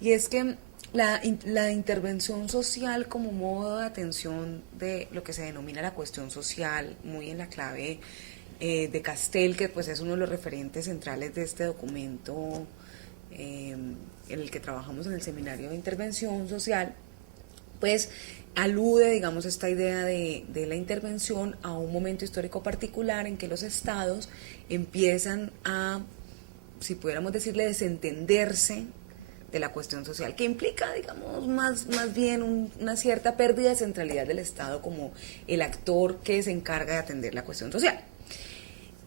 Y es que la intervención social como modo de atención de lo que se denomina la cuestión social, muy en la clave de Castel, que pues es uno de los referentes centrales de este documento en el que trabajamos en el seminario de intervención social, pues alude, digamos, esta idea de la intervención a un momento histórico particular en que los estados empiezan a, si pudiéramos decirle, desentenderse de la cuestión social, que implica, digamos, más bien una cierta pérdida de centralidad del Estado como el actor que se encarga de atender la cuestión social.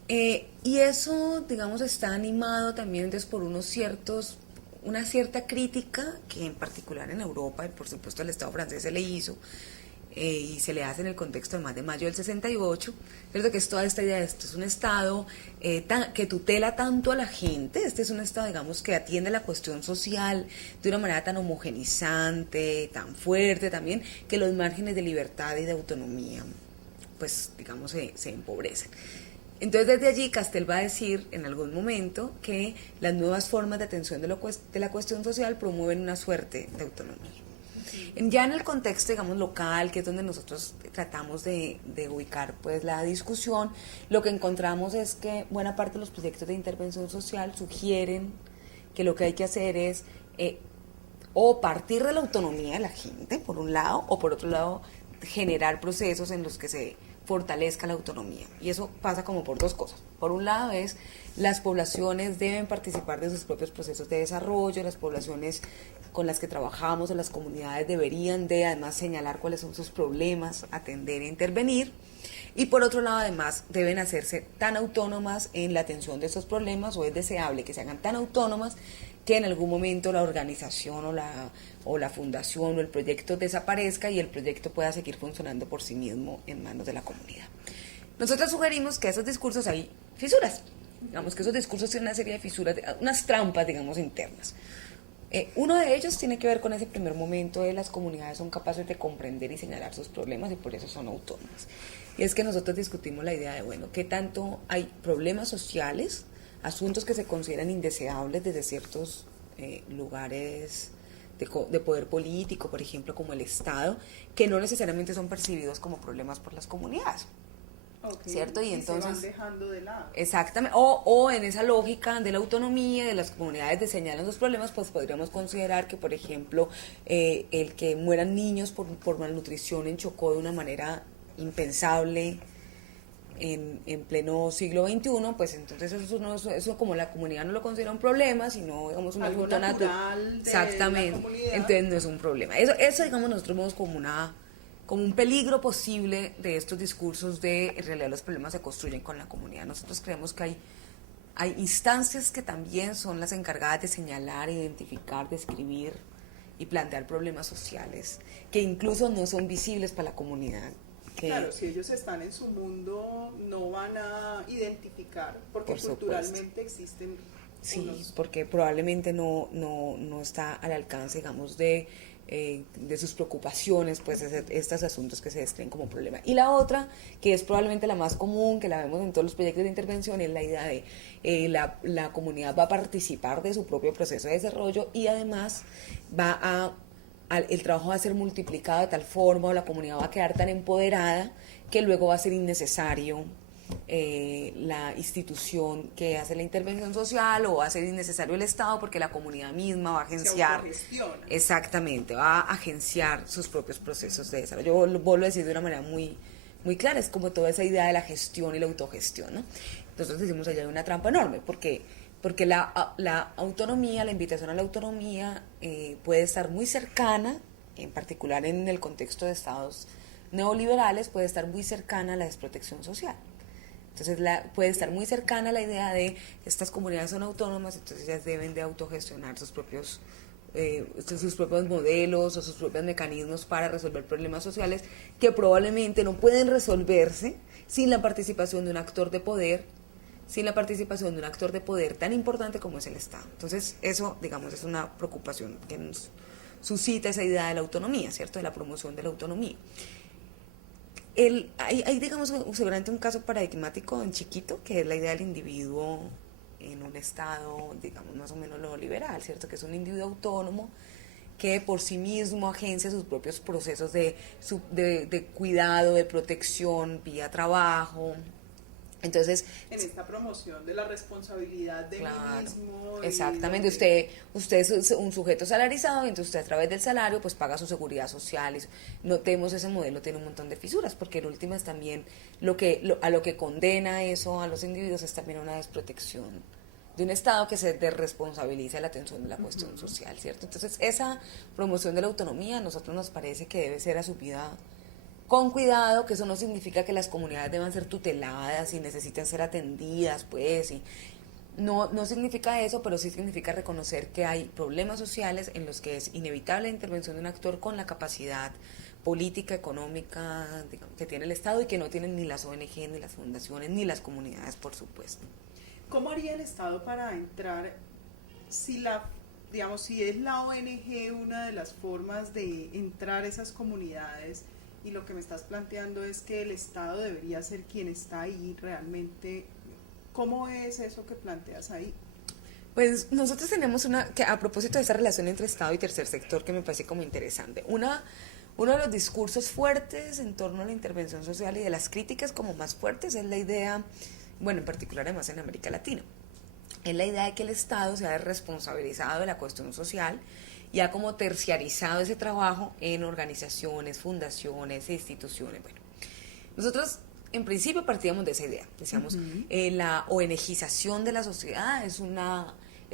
Y eso, digamos, está animado también entonces por una cierta crítica que en particular en Europa, y por supuesto al Estado francés se le hizo, y se le hace en el contexto del más de mayo del 68, ¿cierto? Que es toda esta idea de esto es un Estado que tutela tanto a la gente, este es un Estado, digamos, que atiende la cuestión social de una manera tan homogenizante, tan fuerte también, que los márgenes de libertad y de autonomía, pues, digamos, se empobrecen. Entonces desde allí Castel va a decir en algún momento que las nuevas formas de atención de la cuestión social promueven una suerte de autonomía. Ya en el contexto, digamos, local, que es donde nosotros tratamos de ubicar pues la discusión, lo que encontramos es que buena parte de los proyectos de intervención social sugieren que lo que hay que hacer es o partir de la autonomía de la gente, por un lado, o por otro lado, generar procesos en los que se fortalezca la autonomía. Y eso pasa como por dos cosas. Por un lado es las poblaciones deben participar de sus propios procesos de desarrollo, las poblaciones con las que trabajamos o las comunidades deberían de además señalar cuáles son sus problemas, atender e intervenir. Y por otro lado, además, deben hacerse tan autónomas en la atención de esos problemas, o es deseable que se hagan tan autónomas que en algún momento la organización o la fundación o el proyecto desaparezca y el proyecto pueda seguir funcionando por sí mismo en manos de la comunidad. Nosotros sugerimos que esos discursos hay fisuras, digamos que esos discursos tienen una serie de fisuras, unas trampas, digamos, internas. Uno de ellos tiene que ver con ese primer momento de las comunidades son capaces de comprender y señalar sus problemas y por eso son autónomas. Y es que nosotros discutimos la idea de, bueno, ¿qué tanto hay problemas sociales, asuntos que se consideran indeseables desde ciertos lugares de poder político, por ejemplo, como el Estado, que no necesariamente son percibidos como problemas por las comunidades? Okay. ¿Cierto? Y entonces se van dejando de lado. Exactamente, o en esa lógica de la autonomía de las comunidades de señalan los problemas, pues podríamos considerar que, por ejemplo, el que mueran niños por malnutrición en Chocó de una manera impensable en pleno siglo XXI, pues entonces eso como la comunidad no lo considera un problema, sino digamos un algo asunto natural de exactamente, la comunidad. Entonces no es un problema. Eso digamos nosotros vemos como un peligro posible de estos discursos de en realidad los problemas se construyen con la comunidad. Nosotros creemos que hay instancias que también son las encargadas de señalar, identificar, describir y plantear problemas sociales que incluso no son visibles para la comunidad. Claro, si ellos están en su mundo no van a identificar porque por culturalmente existen. Sí, porque probablemente no está al alcance, digamos, de sus preocupaciones, pues estos asuntos que se describen como problema. Y la otra, que es probablemente la más común, que la vemos en todos los proyectos de intervención, es la idea de la comunidad va a participar de su propio proceso de desarrollo y además el trabajo va a ser multiplicado de tal forma o la comunidad va a quedar tan empoderada que luego va a ser innecesario la institución que hace la intervención social o va a ser innecesario el Estado porque la comunidad misma va a agenciar, exactamente, va a agenciar sus propios procesos de desarrollo. Yo lo vuelvo a decir de una manera muy clara, es como toda esa idea de la gestión y la autogestión, ¿no? Nosotros decimos allá hay una trampa enorme porque la autonomía, la invitación a la autonomía puede estar muy cercana, en particular en el contexto de estados neoliberales, puede estar muy cercana a la desprotección social. Entonces puede estar muy cercana a la idea de estas comunidades son autónomas, entonces ellas deben de autogestionar sus propios modelos o sus propios mecanismos para resolver problemas sociales que probablemente no pueden resolverse sin la participación de un actor de poder, tan importante como es el Estado. Entonces eso, digamos, es una preocupación que nos suscita esa idea de la autonomía, ¿cierto? De la promoción de la autonomía. Hay, digamos, seguramente un caso paradigmático en chiquito, que es la idea del individuo en un estado, digamos, más o menos neoliberal, ¿cierto? Que es un individuo autónomo que por sí mismo agencia sus propios procesos de cuidado, de protección vía trabajo. Entonces, en esta promoción de la responsabilidad de mí claro, mismo y exactamente. donde Usted es un sujeto salarizado y entonces usted a través del salario pues paga su seguridad social. Notemos ese modelo tiene un montón de fisuras porque en últimas también a lo que condena eso a los individuos es también una desprotección de un Estado que se desresponsabiliza de la atención de la cuestión social, ¿cierto? Entonces esa promoción de la autonomía a nosotros nos parece que debe ser asumida con cuidado, que eso no significa que las comunidades deban ser tuteladas y necesiten ser atendidas, pues, y no significa eso, pero sí significa reconocer que hay problemas sociales en los que es inevitable la intervención de un actor con la capacidad política, económica, digamos, que tiene el Estado y que no tienen ni las ONG, ni las fundaciones, ni las comunidades, por supuesto. ¿cómo haría el Estado para entrar si digamos, si es la ONG una de las formas de entrar a esas comunidades y lo que me estás planteando es que el Estado debería ser quien está ahí realmente? ¿Cómo es eso que planteas ahí? Pues nosotros tenemos que a propósito de esa relación entre Estado y tercer sector, que me parece como interesante, uno de los discursos fuertes en torno a la intervención social y de las críticas como más fuertes es la idea, bueno, en particular además en América Latina, es la idea de que el Estado se ha responsabilizado de la cuestión social y ha como terciarizado ese trabajo en organizaciones, fundaciones e instituciones. Bueno, nosotros en principio partíamos de esa idea, decíamos, la ONGización de la sociedad es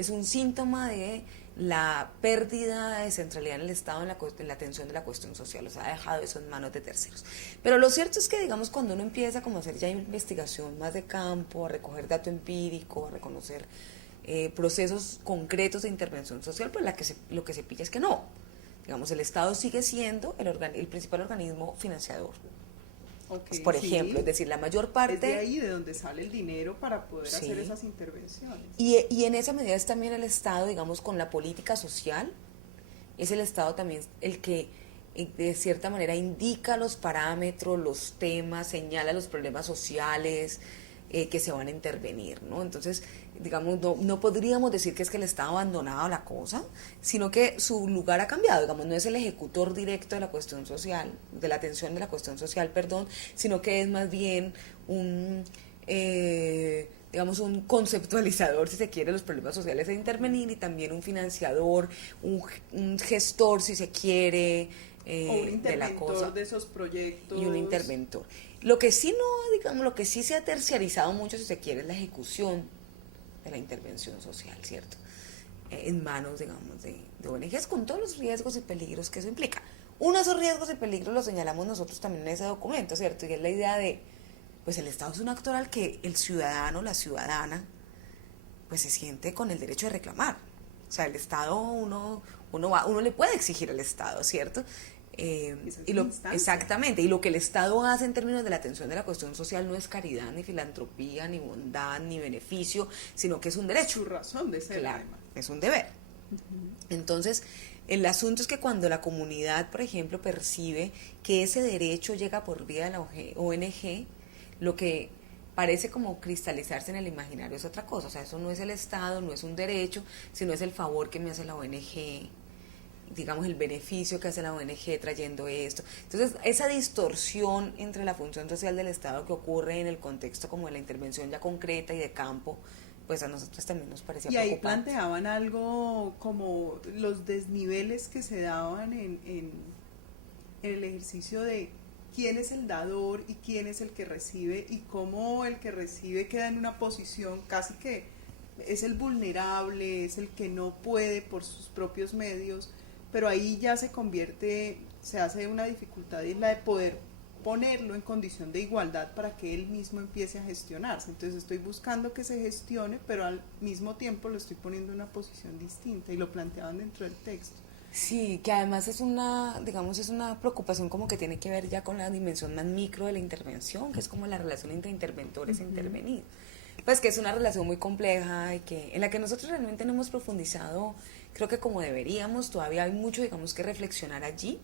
un síntoma de la pérdida de centralidad en el Estado en la atención de la cuestión social, o sea, ha dejado eso en manos de terceros. Pero lo cierto es que, digamos, cuando uno empieza como a hacer ya investigación más de campo, a recoger dato empírico, a reconocer procesos concretos de intervención social, pues lo que se pilla es que no. Digamos, el Estado sigue siendo el principal organismo financiador. Okay, Por sí, ejemplo, es decir, la mayor parte... es de ahí de donde sale el dinero para poder sí, hacer esas intervenciones. y en esa medida es también el Estado, digamos, con la política social, es el Estado también el que de cierta manera indica los parámetros, los temas, señala los problemas sociales que se van a intervenir, ¿no? Entonces, digamos, no podríamos decir que es que el Estado ha abandonado la cosa, sino que su lugar ha cambiado, digamos, no es el ejecutor directo de la cuestión social, de la atención de la cuestión social, perdón, sino que es más bien digamos, un conceptualizador, si se quiere, de los problemas sociales a intervenir y también un financiador, un gestor, si se quiere, O un interventor de la cosa. de esos proyectos. Y un interventor. Lo que sí no, digamos, lo que sí se ha terciarizado mucho, si se quiere, es la ejecución de la intervención social, ¿cierto? En manos, digamos, de ONGs con todos los riesgos y peligros que eso implica. Uno de esos riesgos y peligros los señalamos nosotros también en ese documento, ¿cierto? Y es la idea de, pues el Estado es un actor al que el ciudadano, la ciudadana, pues se siente con el derecho de reclamar. O sea, el Estado, uno le puede exigir al Estado, ¿cierto? Exactamente, y lo que el Estado hace en términos de la atención de la cuestión social no es caridad, ni filantropía, ni bondad, ni beneficio, sino que es un derecho. Su razón de ser, claro, además. es un deber. Entonces, el asunto es que cuando la comunidad, por ejemplo, percibe que ese derecho llega por vía de la ONG, lo que parece como cristalizarse en el imaginario es otra cosa. O sea, eso no es el Estado, no es un derecho, sino es el favor que me hace la ONG, digamos, el beneficio que hace la ONG trayendo esto. Entonces, esa distorsión entre la función social del Estado que ocurre en el contexto como de la intervención ya concreta y de campo, pues a nosotros también nos parecía preocupante. Y ahí planteaban algo como los desniveles que se daban en el ejercicio de quién es el dador y quién es el que recibe, y cómo el que recibe queda en una posición casi que es el vulnerable, es el que no puede por sus propios medios, pero ahí ya se hace una dificultad, y es la de poder ponerlo en condición de igualdad para que él mismo empiece a gestionarse. Entonces estoy buscando que se gestione, pero al mismo tiempo lo estoy poniendo en una posición distinta, y lo planteaban dentro del texto. Sí, que además es digamos, es una preocupación como que tiene que ver ya con la dimensión más micro de la intervención, que es como la relación entre interventores e intervenidos. Pues que es una relación muy compleja y en la que nosotros realmente no hemos profundizado, creo que como deberíamos, todavía hay mucho, digamos, que reflexionar allí,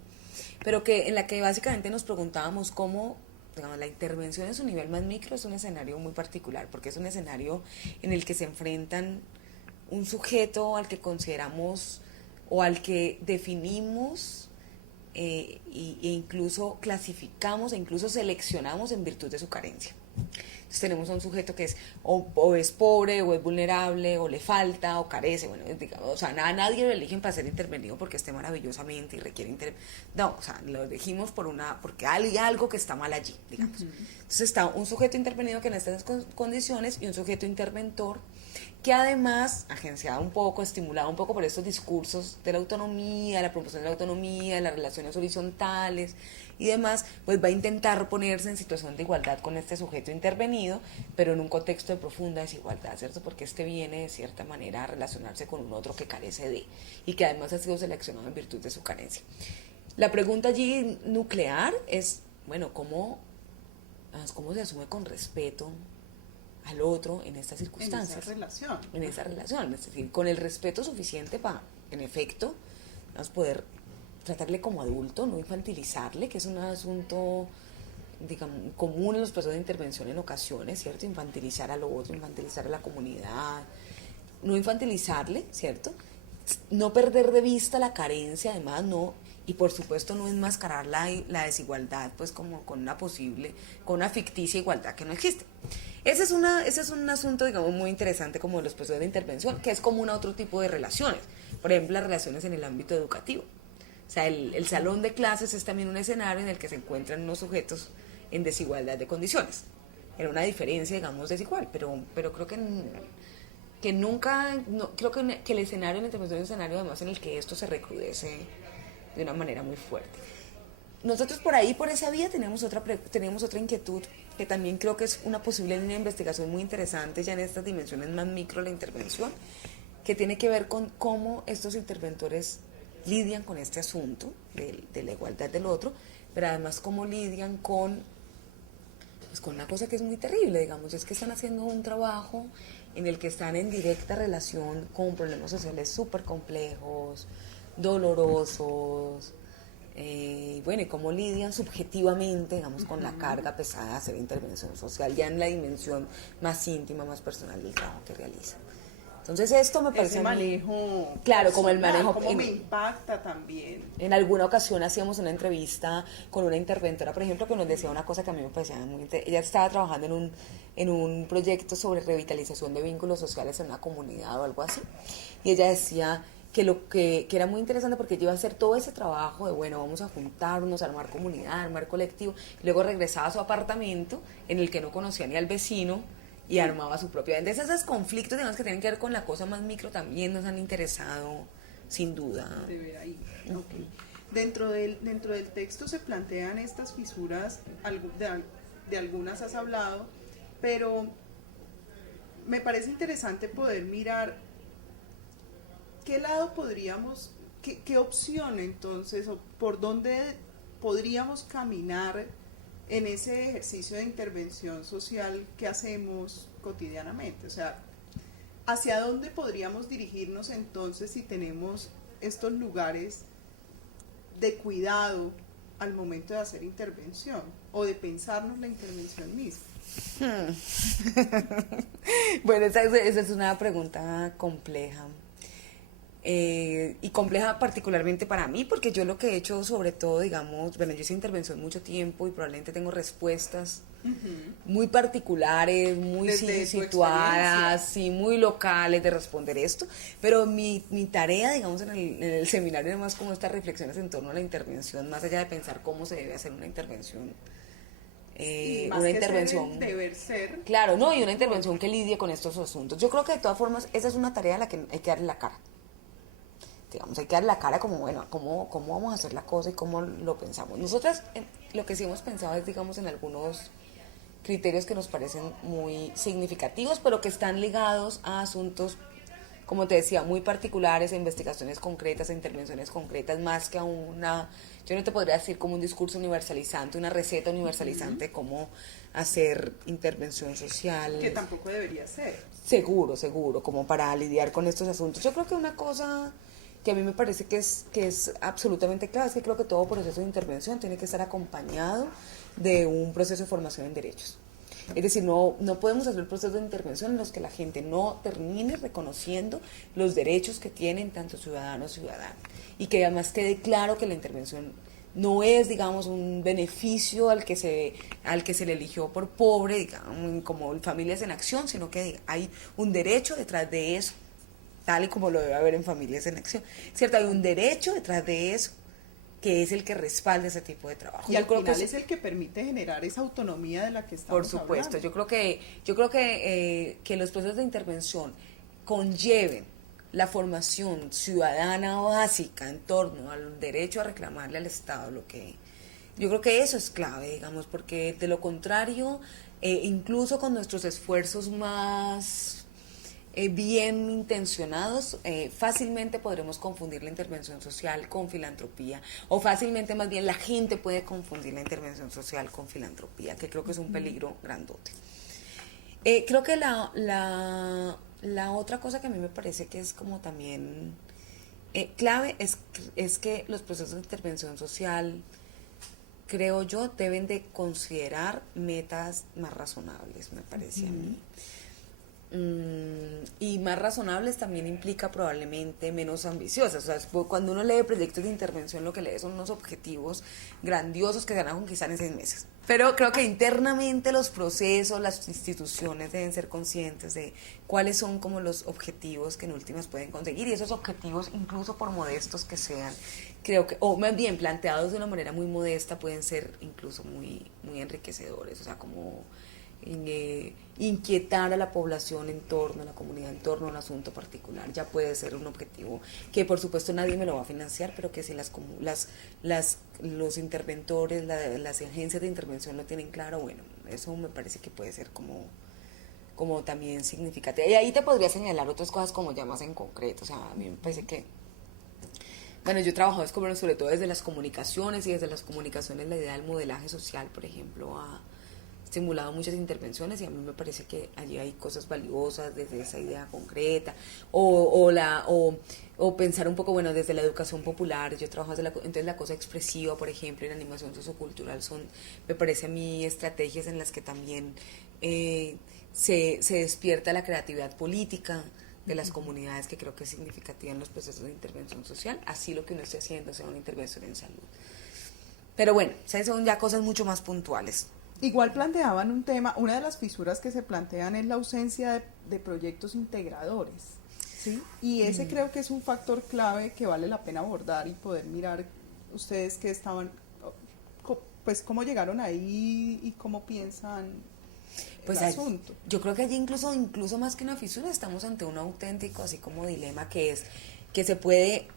pero en la que básicamente nos preguntábamos cómo digamos, la intervención en su nivel más micro es un escenario muy particular, porque es un escenario en el que se enfrentan un sujeto al que consideramos o al que definimos e incluso clasificamos e incluso seleccionamos en virtud de su carencia. Entonces tenemos a un sujeto que es o es pobre, o es vulnerable, o le falta, o carece, bueno, digamos, o sea, nadie lo eligen para ser intervenido porque esté maravillosamente y requiere no, o sea, lo elegimos porque hay algo que está mal allí, digamos. Entonces está un sujeto intervenido que no está en estas condiciones y un sujeto interventor que además, agenciado un poco, estimulado un poco por estos discursos de la autonomía, la promoción de la autonomía, de las relaciones horizontales y demás, pues va a intentar ponerse en situación de igualdad con este sujeto intervenido, pero en un contexto de profunda desigualdad, ¿cierto? Porque este viene de cierta manera a relacionarse con un otro que carece de, y que además ha sido seleccionado en virtud de su carencia. La pregunta allí nuclear es, bueno, ¿cómo se asume con respeto al otro en estas circunstancias? En esa relación, es decir, con el respeto suficiente para, en efecto, vamos a poder tratarle como adulto, no infantilizarle, que es un asunto, digamos, común en los procesos de intervención en ocasiones, ¿cierto? Infantilizar al otro, infantilizar a la comunidad, no infantilizarle, ¿cierto? No perder de vista la carencia, además, no, y por supuesto no enmascarar la desigualdad, pues como con una ficticia igualdad que no existe. Ese es un asunto, digamos, muy interesante como de los procesos de intervención, que es común a otro tipo de relaciones, por ejemplo, las relaciones en el ámbito educativo. O sea, el salón de clases es también un escenario en el que se encuentran unos sujetos en desigualdad de condiciones, en una diferencia, digamos, desigual, pero creo que nunca, no, creo que el escenario de la intervención es un escenario además en el que esto se recrudece de una manera muy fuerte. Nosotros por ahí, por esa vía, tenemos otra inquietud que también creo que es una posible línea de investigación muy interesante ya en estas dimensiones más micro de la intervención, que tiene que ver con cómo estos interventores lidian con este asunto de la igualdad del otro, pero además cómo lidian con una cosa que es muy terrible, digamos, es que están haciendo un trabajo en el que están en directa relación con problemas sociales súper complejos, dolorosos, bueno, y cómo lidian subjetivamente, digamos, con la carga pesada de hacer intervención social, ya en la dimensión más íntima, más personal del trabajo que realizan. Entonces esto me parece ese manejo, claro, como el manejo, cómo me impacta también. En alguna ocasión hacíamos una entrevista con una interventora, por ejemplo, que nos decía una cosa que a mí me parecía muy interesante. Ella estaba trabajando en un proyecto sobre revitalización de vínculos sociales en una comunidad o algo así, y ella decía que era muy interesante porque ella iba a hacer todo ese trabajo de, bueno, vamos a juntarnos, armar comunidad, armar colectivo, y luego regresaba a su apartamento en el que no conocía ni al vecino y armaba su propia. Entonces esos conflictos, digamos, que tienen que ver con la cosa más micro también nos han interesado, sin duda. De ver ahí. Okay. Dentro del texto se plantean estas fisuras, de algunas has hablado, pero me parece interesante poder mirar qué lado podríamos, qué opción entonces, o por dónde podríamos caminar en ese ejercicio de intervención social que hacemos cotidianamente. O sea, ¿hacia dónde podríamos dirigirnos entonces si tenemos estos lugares de cuidado al momento de hacer intervención o de pensarnos la intervención misma? Bueno, esa es una pregunta compleja. Y compleja particularmente para mí, porque yo lo que he hecho sobre todo, digamos, bueno, yo hice intervención mucho tiempo y probablemente tengo respuestas muy particulares, muy situadas, sí, muy locales de responder esto, pero mi tarea, digamos, en el seminario es más como estas reflexiones en torno a la intervención, más allá de pensar cómo se debe hacer una intervención. Y más una que intervención, ser el deber ser. Claro, no, y una intervención que lidie con estos asuntos. Yo creo que de todas formas esa es una tarea a la que hay que darle la cara. Digamos, hay que dar la cara como, bueno, cómo vamos a hacer la cosa y cómo lo pensamos. Nosotras lo que sí hemos pensado es, digamos, en algunos criterios que nos parecen muy significativos, pero que están ligados a asuntos, como te decía, muy particulares, a investigaciones concretas, a intervenciones concretas, más que a yo no te podría decir como un discurso universalizante, una receta universalizante, cómo hacer intervención social. Que tampoco debería ser. Seguro, como para lidiar con estos asuntos. Yo creo que una cosa que a mí me parece que es absolutamente clave, es que creo que todo proceso de intervención tiene que estar acompañado de un proceso de formación en derechos. Es decir, no podemos hacer procesos de intervención en los que la gente no termine reconociendo los derechos que tienen tanto ciudadanos y ciudadanas. Y que además quede claro que la intervención no es, digamos, un beneficio al que se le eligió por pobre, digamos, como Familias en Acción, sino que hay un derecho detrás de eso, tal y como lo debe haber en Familias en Acción. ¿Cierto? Hay un derecho detrás de eso que es el que respalda ese tipo de trabajo. Y al final es el que permite generar esa autonomía de la que estamos por supuesto, hablando. yo creo que los procesos de intervención conlleven la formación ciudadana básica en torno al derecho a reclamarle al Estado lo que yo creo que eso es clave, digamos, porque de lo contrario, incluso con nuestros esfuerzos más bien intencionados, fácilmente podremos confundir la intervención social con filantropía, o fácilmente más bien la gente puede confundir la intervención social con filantropía, que creo que es un peligro grandote. Creo que la otra cosa que a mí me parece que es como también clave es que los procesos de intervención social, creo yo, deben de considerar metas más razonables, me parece a mí. Y más razonables también implica probablemente menos ambiciosas. O sea, cuando uno lee proyectos de intervención, lo que lee son unos objetivos grandiosos que se van a conquistar en 6 meses. Pero creo que internamente los procesos, las instituciones deben ser conscientes de cuáles son como los objetivos que en últimas pueden conseguir, y esos objetivos, incluso por modestos que sean, creo que, o más bien planteados de una manera muy modesta, pueden ser incluso muy, muy enriquecedores. O sea, como inquietar a la población en torno a la comunidad, en torno a un asunto particular, ya puede ser un objetivo que por supuesto nadie me lo va a financiar, pero que si los interventores, las agencias de intervención lo tienen claro, bueno, eso me parece que puede ser como también significativo. Y ahí te podría señalar otras cosas como ya más en concreto. O sea, a mí me parece que, bueno, yo he trabajado sobre todo desde las comunicaciones, y desde las comunicaciones la idea del modelaje social, por ejemplo, estimulado muchas intervenciones, y a mí me parece que allí hay cosas valiosas desde esa idea concreta, o pensar un poco, bueno, desde la educación popular. Yo trabajo entonces la cosa expresiva, por ejemplo, en animación sociocultural, me parece a mí, estrategias en las que también se despierta la creatividad política de las comunidades, que creo que es significativa en los procesos de intervención social, así lo que uno esté haciendo sea una intervención en salud. Pero bueno, son ya cosas mucho más puntuales. Igual planteaban un tema, una de las fisuras que se plantean es la ausencia de proyectos integradores, ¿sí? Y ese creo que es un factor clave que vale la pena abordar y poder mirar ustedes que estaban, pues cómo llegaron ahí y cómo piensan Pues el asunto. yo creo que allí incluso más que una fisura estamos ante un auténtico así como dilema, que es que se puede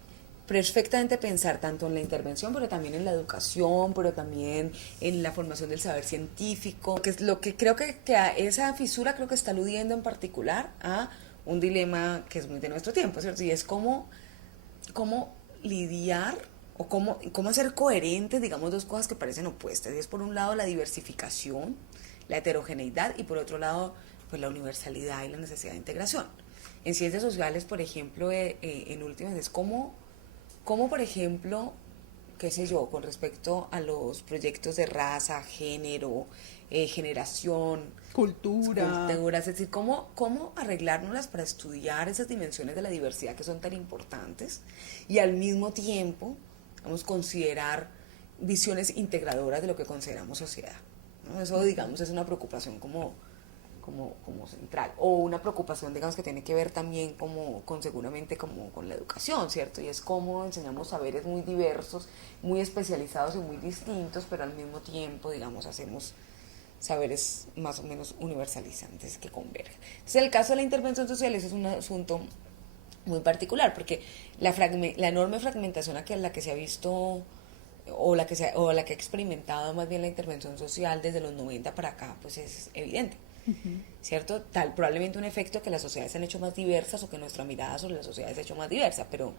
perfectamente pensar tanto en la intervención, pero también en la educación, pero también en la formación del saber científico, que es lo que creo que a esa fisura creo que está aludiendo en particular a un dilema que es muy de nuestro tiempo, ¿cierto? Y es cómo lidiar o cómo hacer coherentes, digamos, dos cosas que parecen opuestas. Y es por un lado la diversificación, la heterogeneidad, y por otro lado pues la universalidad y la necesidad de integración. En ciencias sociales, por ejemplo, en últimas es como por ejemplo, qué sé yo, con respecto a los proyectos de raza, género, generación, Cultura. es decir, cómo arreglárnoslas para estudiar esas dimensiones de la diversidad que son tan importantes, y al mismo tiempo, vamos, considerar visiones integradoras de lo que consideramos sociedad, ¿no? Eso, digamos, es una preocupación como central, o una preocupación, digamos, que tiene que ver también seguramente con la educación, ¿cierto? Y es cómo enseñamos saberes muy diversos, muy especializados y muy distintos, pero al mismo tiempo, digamos, hacemos saberes más o menos universalizantes que convergen. Entonces, el caso de la intervención social, ese es un asunto muy particular, porque la enorme fragmentación a la que se ha visto, o la que ha experimentado más bien la intervención social desde los 90 para acá, pues es evidente. ¿Cierto? Probablemente un efecto que las sociedades se han hecho más diversas, o que nuestra mirada sobre las sociedades se ha hecho más diversa, pero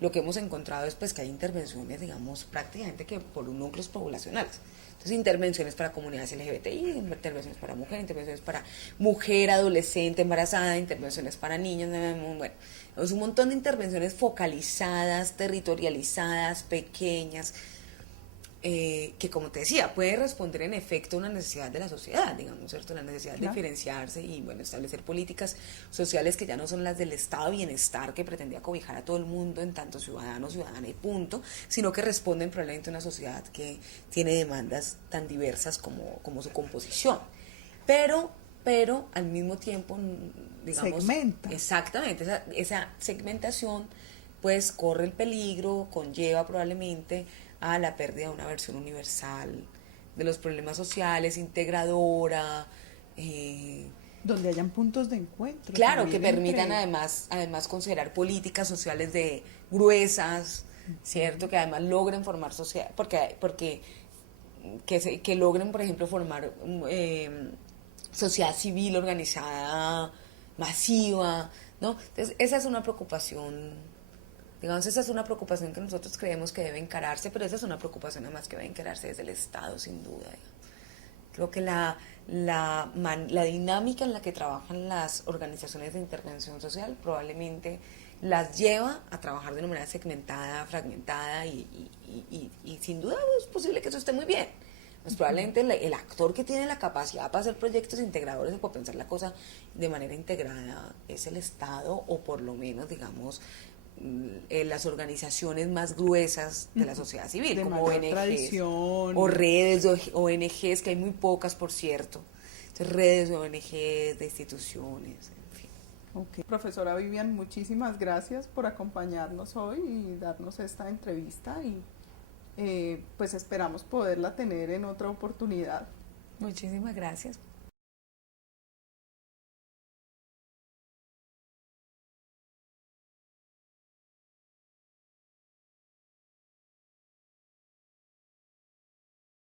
lo que hemos encontrado es pues que hay intervenciones, digamos, prácticamente que por núcleos poblacionales. Entonces, intervenciones para comunidades LGBTI, intervenciones para mujer, intervenciones para mujer, adolescente, embarazada, intervenciones para niños, bueno, es un montón de intervenciones focalizadas, territorializadas, pequeñas, que como te decía, puede responder en efecto a una necesidad de la sociedad, digamos, ¿cierto? La necesidad de diferenciarse y, bueno, establecer políticas sociales que ya no son las del estado de bienestar que pretendía cobijar a todo el mundo en tanto ciudadano, ciudadana y punto, sino que responden probablemente a una sociedad que tiene demandas tan diversas como su composición. Pero al mismo tiempo, digamos, segmenta. Exactamente, esa segmentación pues corre el peligro, conlleva probablemente a la pérdida de una versión universal de los problemas sociales, integradora, donde hayan puntos de encuentro. claro, que permitan además considerar políticas sociales de gruesas, ¿cierto? Que además logren formar sociedad, porque que logren, por ejemplo, formar sociedad civil organizada, masiva, ¿no? Entonces, esa es una preocupación. Digamos, esa es una preocupación que nosotros creemos que debe encararse, pero esa es una preocupación además que debe encararse desde el Estado, sin duda. Creo que la dinámica en la que trabajan las organizaciones de intervención social probablemente las lleva a trabajar de una manera segmentada, fragmentada y sin duda es posible que eso esté muy bien. Pues probablemente el actor que tiene la capacidad para hacer proyectos integradores o para pensar la cosa de manera integrada es el Estado o por lo menos, digamos, las organizaciones más gruesas de la sociedad civil, de como ONGs tradición. o redes de ONGs, que hay muy pocas, por cierto. Entonces, redes de ONGs, de instituciones, en fin. Okay. Profesora Vivian, muchísimas gracias por acompañarnos hoy y darnos esta entrevista y pues esperamos poderla tener en otra oportunidad. Muchísimas gracias.